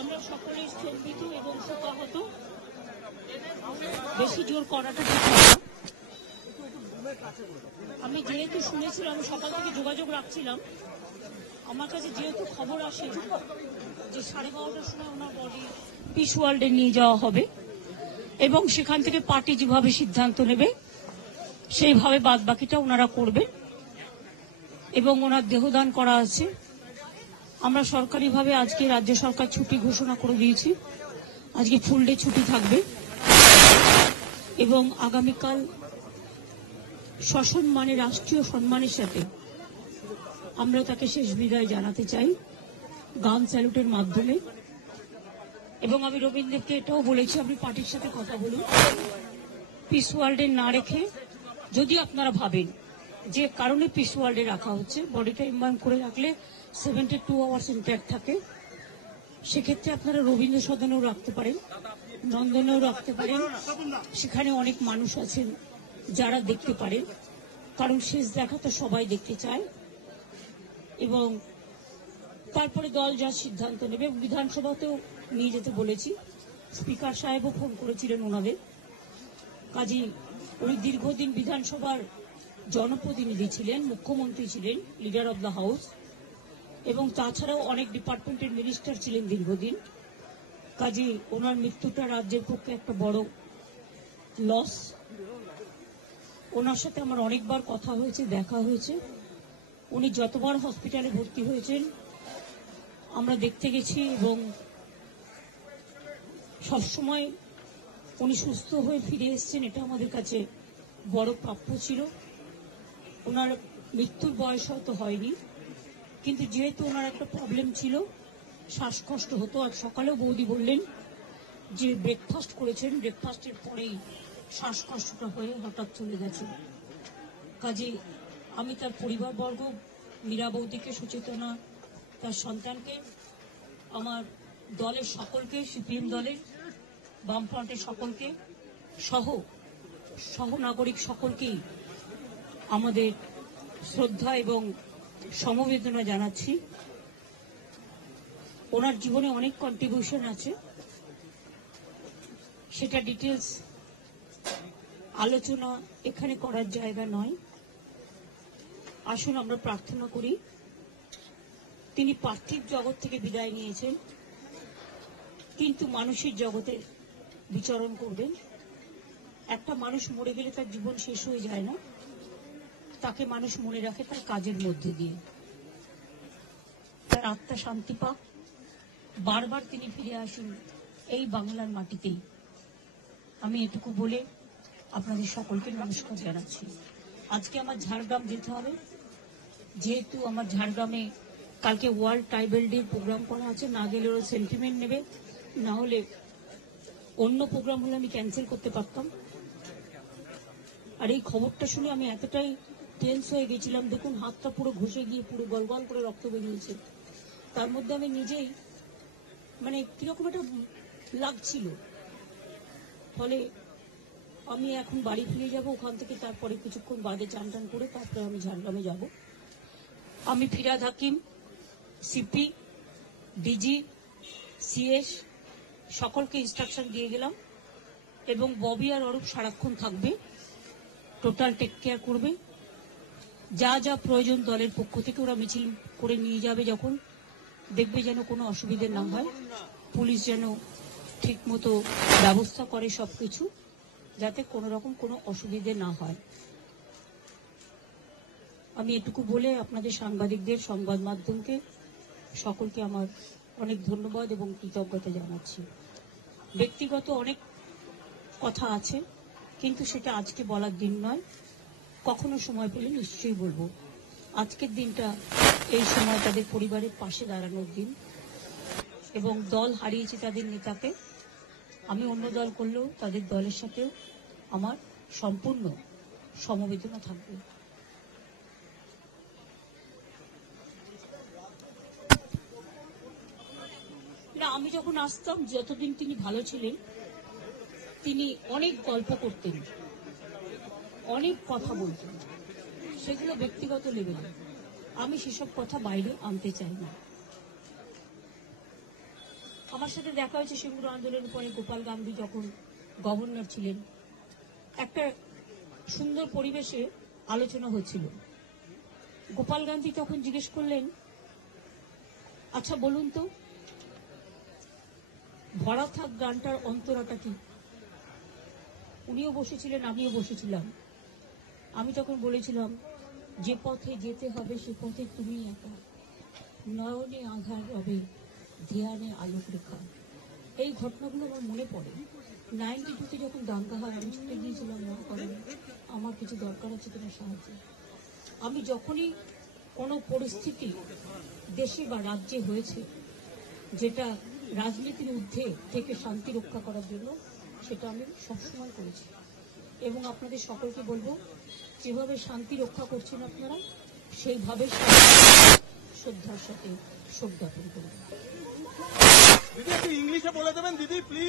আমরা সকলেই স্তম্ভিত এবং শোকাহত। বেশি জোর করাটা ঠিক না। আমি যেহেতু শুনেছিলাম, আমি সকাল থেকে যোগাযোগ রাখছিলাম, আমার কাছে যেহেতু খবর আসে যে 12:30টার সময় ওনার বডি পিস ওয়ার্ল্ডে নিয়ে যাওয়া হবে এবং সেখান থেকে পার্টি যেভাবে সিদ্ধান্ত নেবে সেইভাবে বাদ বাকিটা ওনারা করবে এবং ওনার দেহদান করা আছে। আমরা সরকারিভাবে আজকে রাজ্য সরকার ছুটি ঘোষণা করে দিয়েছি, আজকে ফুল ডে ছুটি থাকবে এবং আগামীকাল সসম্মানে রাষ্ট্রীয় সম্মানের সাথে আমরা তাকে শেষ বিদায় জানাতে চাই গান স্যালুটের মাধ্যমে। এবং আমি রবীন্দ্রকে এটাও বলেছি, আপনি পার্টির সাথে কথা বলুন, পিস ওয়ার্ল্ডে না রেখে যদি আপনারা ভাবেন যে কারণে পিস ওয়ার্ল্ডে রাখা হচ্ছে, বডিটা ইম্বাইব করে রাখলে 72 আওয়ার্স ইন্ট্যাক্ট থাকে, সেক্ষেত্রে আপনারা রবীন্দ্র সদনেও রাখতে পারেন, নন্দনেও রাখতে পারেন। সেখানে অনেক মানুষ আছেন যারা দেখতে পারেন, কারণ শেষ দেখা তো সবাই দেখতে চায়। এবং তারপরে দল যা সিদ্ধান্ত নেবে, বিধানসভাতেও নিয়ে যেতে বলেছি, স্পিকার সাহেবও ফোন করেছিলেন ওনাদের। কাজী উনি দীর্ঘদিন বিধানসভার জনপ্রতিনিধি ছিলেন, মুখ্যমন্ত্রী ছিলেন, লিডার অব দ্য হাউস, এবং তাছাড়াও অনেক ডিপার্টমেন্টের মিনিস্টার ছিলেন দীর্ঘদিন। কাজী ওনার মৃত্যুটা রাজ্যের পক্ষে একটা বড় লস। ওনার সাথে আমার অনেকবার কথা হয়েছে, দেখা হয়েছে। উনি যতবার হসপিটালে ভর্তি হয়েছেন আমরা দেখতে গেছি এবং সবসময় উনি সুস্থ হয়ে ফিরে এসেছেন, এটা আমাদের কাছে বড় প্রাপ্য ছিল। ওনার মৃত্যুর বয়স হয়তো হয়নি, কিন্তু যেহেতু ওনার একটা প্রবলেম ছিল, শ্বাসকষ্ট হতো। আজ সকালেও বৌদি বললেন যে ব্রেকফাস্ট করেছেন, ব্রেকফাস্টের পরেই শ্বাসকষ্টটা হয়ে হঠাৎ চলে গেছে। কাজে আমি তার পরিবারবর্গ, মীরা বৌদিকে, সুচেতনা তার সন্তানকে, আমার দলের সকলকে, সিপিএম দলের, বামফ্রন্টের সকলকে সহ নাগরিক সকলকেই আমাদের শ্রদ্ধা এবং সমবেদনা জানাচ্ছি। ওনার জীবনে অনেক কন্ট্রিবিউশন আছে, সেটা ডিটেলস আলোচনা এখানে করার জায়গা নয়। আসুন আমরা প্রার্থনা করি, তিনি পার্থিব জগৎ থেকে বিদায় নিয়েছেন কিন্তু মানুষের জগতে বিচরণ করবেন। একটা মানুষ মরে গেলে তার জীবন শেষ হয়ে যায় না, তাকে মানুষ মনে রাখে তার কাজের মধ্যে দিয়ে। তার আত্মা শান্তি পাক, বারবার তিনি ফিরে আসুন এই বাংলার মাটিতেই। আমি এটুকু বলে আপনাদের সকলকে নমস্কার জানাচ্ছি। আজকে আমার ঝাড়গ্রাম যেতে হবে, যেহেতু আমার ঝাড়গ্রামে কালকে ওয়ার্ল্ড ট্রাইবাল ডে প্রোগ্রাম করা আছে। না গেলে ওরা সেন্টিমেন্ট নেবে, না হলে অন্য প্রোগ্রাম হলে আমি ক্যান্সেল করতে পারতাম। আর এই খবরটা শুনে আমি এতটাই টেন্স হয়ে গেছিলাম, দেখুন হাতটা পুরো ঘষে গিয়ে পুরো গলগল করে রক্ত বেরিয়েছে। তার মধ্যে আমি নিজেই মানে কিরকম একটা লাগছিল। ফলে আমি এখন বাড়ি ফিরে যাব, ওখান থেকে তারপরে কিছুক্ষণ বাদে চান টান করে তারপরে আমি ঝাড়গ্রামে যাব। আমি ফিরাদ হাকিম, সিপি, ডিজি, সিএস সকলকে ইনস্ট্রাকশন দিয়ে গেলাম এবং ববি আর অরূপ সারাক্ষণ থাকবে, টোটাল টেক কেয়ার করবে। যা যা প্রয়োজন দলের পক্ষ থেকে ওরা মিছিল করে নিয়ে যাবে, যখন দেখবে যেন কোনো অসুবিধে না হয়, পুলিশ যেন ঠিক মতো ব্যবস্থা করে সবকিছু, যাতে কোনো রকম কোনো অসুবিধে না হয়। আমি এটুকু বলে আপনাদের সাংবাদিকদের, সংবাদ মাধ্যমকে সকলকে আমার অনেক ধন্যবাদ এবং কৃতজ্ঞতা জানাচ্ছি। ব্যক্তিগত অনেক কথা আছে, কিন্তু সেটা আজকে বলার দিন নয়। কখনো সময় পেলে নিশ্চয়ই বলবো। আজকের দিনটা এই সময় তাদের পরিবারের পাশে দাঁড়ানোর দিন, এবং দল হারিয়েছে তাদের নেতাকে। আমি অন্য দল করলেও তাদের দলের সাথেও আমার সম্পূর্ণ সমবেদনা থাকবে। না, আমি যখন আসতাম, যতদিন তিনি ভালো ছিলেন, তিনি অনেক গল্প করতেন, অনেক কথা বলতেন, সেগুলো ব্যক্তিগত লেভেলে। আমি সেসব কথা বাইরে আনতে চাই না। আমার সাথে দেখা হয়েছে সিঙ্গুর আন্দোলনের পরে গোপাল গান্ধী যখন গভর্নর ছিলেন, একটা সুন্দর পরিবেশে আলোচনা হচ্ছিল। গোপাল গান্ধী তখন জিজ্ঞেস করলেন, আচ্ছা বলুন তো, ভরা থাক গানটার অন্তরাটা কি? উনিও বসেছিলেন, আমিও বসেছিলাম। আমি তখন বলেছিলাম, যে পথে যেতে হবে সে পথে তুমি একা, নয়নে আঘার রবে, ধ্যানে আলোক রেখা। এই ঘটনাগুলো আমার মনে পড়ে। 92-তে যখন দাঙ্গা হয়, আমি ছুটে গিয়েছিলাম মনে করেন আমার কিছু দরকার আছে কিনা সাহায্য। আমি যখনই কোনো পরিস্থিতি দেশে বা রাজ্যে হয়েছে যেটা রাজনীতির ঊর্ধ্বে থেকে শান্তি রক্ষা করার জন্য, সেটা আমি সবসময় করেছি। এবং আপনাদের সকলকে বলবো, যেভাবে শান্তি রক্ষা করছেন আপনারা, সেইভাবে শ্রদ্ধার সাথে শোক জ্ঞাপন করবেন। দিদি একটু ইংলিশে বলে দেবেন দিদি প্লিজ।